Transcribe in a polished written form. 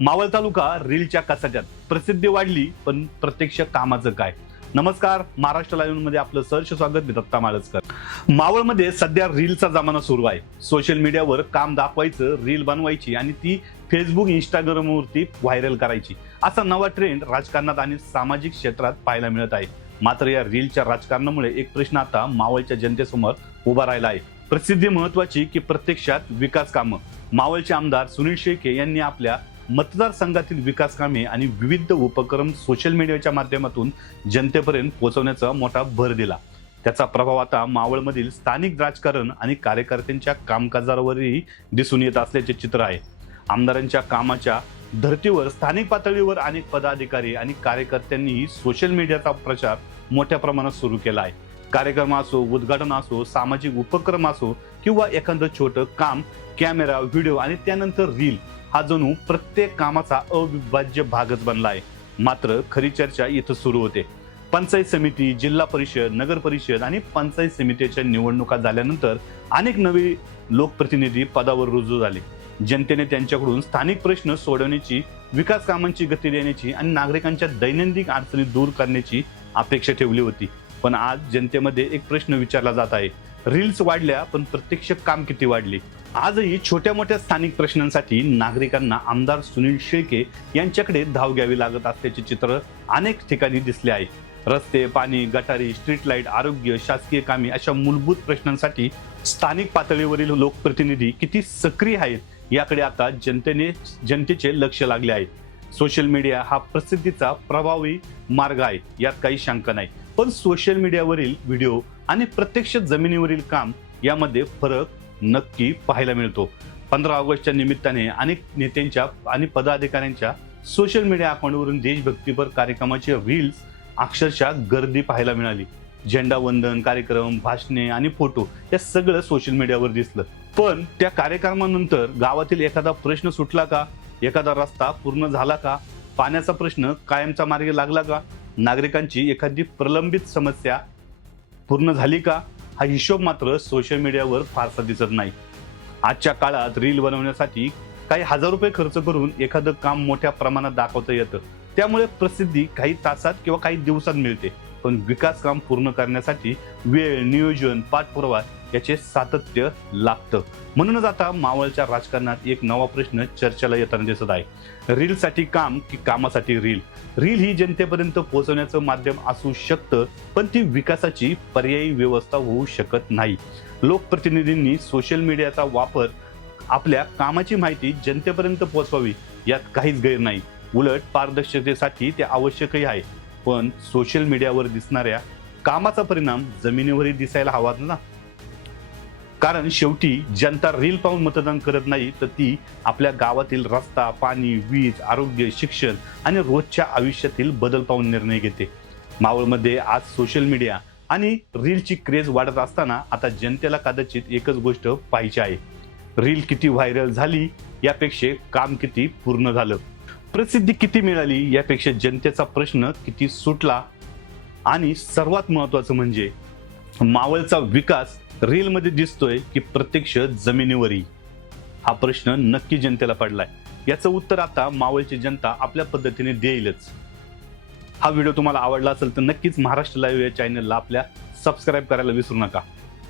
मावळ तालुका रीलच्या कचाट्यात प्रसिद्धी वाढली, पण प्रत्यक्ष कामाचं काय? नमस्कार, महाराष्ट्र लाईव्ह मध्ये आपलं सहर्ष स्वागत. मी दत्ता माळजकर. मावळमध्ये सध्या रीलचा जमाना सुरू आहे. सोशल मीडियावर काम दाखवायचं, रील बनवायची आणि ती फेसबुक, इंस्टाग्रामवरती व्हायरल करायची, असा नवा ट्रेंड राजकारणात आणि सामाजिक क्षेत्रात पाहायला मिळत आहे. मात्र या रीलच्या राजकारणामुळे एक प्रश्न आता मावळच्या जनतेसमोर उभा राहिला आहे. प्रसिद्धी महत्वाची की प्रत्यक्षात विकास कामं? मावळचे आमदार सुनील शेळके यांनी आपल्या मतदारसंघातील विकास कामे आणि विविध उपक्रम सोशल मीडियाच्या माध्यमातून जनतेपर्यंत पोहोचवण्याचा मोठा भर दिला. त्याचा प्रभाव आता मावळमधील स्थानिक राजकारण आणि कार्यकर्त्यांच्या कामकाजावरही दिसून येत असल्याचे चित्र आहे. आमदारांच्या कामाच्या धर्तीवर स्थानिक पातळीवर अनेक पदाधिकारी आणि कार्यकर्त्यांनीही सोशल मीडियाचा प्रचार मोठ्या प्रमाणात सुरू केला आहे. कार्यक्रम असो, उद्घाटन असो, सामाजिक उपक्रम असो किंवा एखादं छोटं काम, कॅमेरा, व्हिडिओ आणि त्यानंतर रील हा जणू प्रत्येक कामाचा अविभाज्य भागच बनला आहे. मात्र खरी चर्चा इथं सुरू होते. पंचायत समिती, जिल्हा परिषद, नगर परिषद आणि पंचायत समितीच्या निवडणुका झाल्यानंतर अनेक नवे लोकप्रतिनिधी पदावर रुजू झाले. जनतेने त्यांच्याकडून स्थानिक प्रश्न सोडवण्याची, विकास कामांची गती देण्याची आणि नागरिकांच्या दैनंदिन अडचणी दूर करण्याची अपेक्षा ठेवली होती. पण आज जनतेमध्ये एक प्रश्न विचारला जात आहे. रील्स वाढल्या, पण प्रत्यक्ष काम किती वाढले? आजही छोट्या मोठ्या स्थानिक प्रश्नांसाठी नागरिकांना आमदार सुनील शेळके यांच्याकडे धाव घ्यावी लागत असल्याचे चित्र अनेक ठिकाणी दिसले आहे. रस्ते, पाणी, गटारी, स्ट्रीट लाईट, आरोग्य, शासकीय कामे अशा मूलभूत प्रश्नांसाठी स्थानिक पातळीवरील लोकप्रतिनिधी किती सक्रिय आहेत याकडे आता जनतेचे लक्ष लागले आहे. सोशल मीडिया हा प्रसिद्धीचा प्रभावी मार्ग आहे, यात काही शंका नाही. पण सोशल मीडियावरील व्हिडिओ आणि प्रत्यक्ष जमिनीवरील काम यामध्ये फरक नक्की पाहायला मिळतो. 15 ऑगस्टच्या निमित्ताने अनेक नेत्यांच्या आणि पदाधिकाऱ्यांच्या सोशल मीडिया अकाउंटवरून देशभक्तीपर कार्यक्रमाचे रील्स अक्षरशः गर्दी पाहायला मिळाली. झेंडावंदन कार्यक्रम, भाषणे आणि फोटो या सगळं सोशल मीडियावर दिसलं. पण त्या कार्यक्रमानंतर गावातील एखादा प्रश्न सुटला का? एखादा रस्ता पूर्ण झाला का? पाण्याचा प्रश्न कायमचा मार्गी लागला का? नागरिकांची एखादी प्रलंबित समस्या पूर्ण झाली का? हा हिशोब मात्र सोशल मीडियावर फारसा दिसत नाही. आजच्या काळात रील बनवण्यासाठी काही हजार रुपये खर्च करून एखादं काम मोठ्या प्रमाणात दाखवता येतं. त्यामुळे प्रसिद्धी काही तासात किंवा काही दिवसात मिळते. पण विकास काम पूर्ण करण्यासाठी वेळ, नियोजन, पाठपुरावा याचे सातत्य लागतं. म्हणूनच आता मावळच्या राजकारणात एक नवा प्रश्न चर्चेला येताना दिसत आहे. रीलसाठी काम की कामासाठी रील? रील ही जनतेपर्यंत पोहोचवण्याचं माध्यम असू शकतं, पण ती विकासाची पर्यायी व्यवस्था होऊ शकत नाही. लोकप्रतिनिधींनी सोशल मीडियाचा वापर आपल्या कामाची माहिती जनतेपर्यंत पोहोचवावी, यात काहीच गैर नाही. उलट पारदर्शकतेसाठी ते आवश्यकही आहे. पण सोशल मीडियावर दिसणाऱ्या कामाचा परिणाम जमिनीवरही दिसायला हवा ना. कारण शेवटी जनता रील पाहून मतदान करत नाही, तर ती आपल्या गावातील रस्ता, पाणी, वीज, आरोग्य, शिक्षण आणि रोजच्या आयुष्यातील बदल पाहून निर्णय घेते. मावळमध्ये आज सोशल मीडिया आणि रीलची क्रेज वाढत असताना आता जनतेला कदाचित एकच गोष्ट पाहिजे आहे. रील किती व्हायरल झाली यापेक्षा काम किती पूर्ण झालं, प्रसिद्धी किती मिळाली यापेक्षा जनतेचा प्रश्न किती सुटला, आणि सर्वात महत्वाचं म्हणजे मावळचा विकास रील मध्ये दिसतोय की प्रत्यक्ष जमिनीवरही, हा प्रश्न नक्की जनतेला पडलाय. याचं उत्तर आता मावळची जनता आपल्या पद्धतीने देईलच. हा व्हिडिओ तुम्हाला आवडला असेल तर नक्कीच महाराष्ट्र लाईव्ह या चॅनलला आपल्या सबस्क्राईब करायला विसरू नका.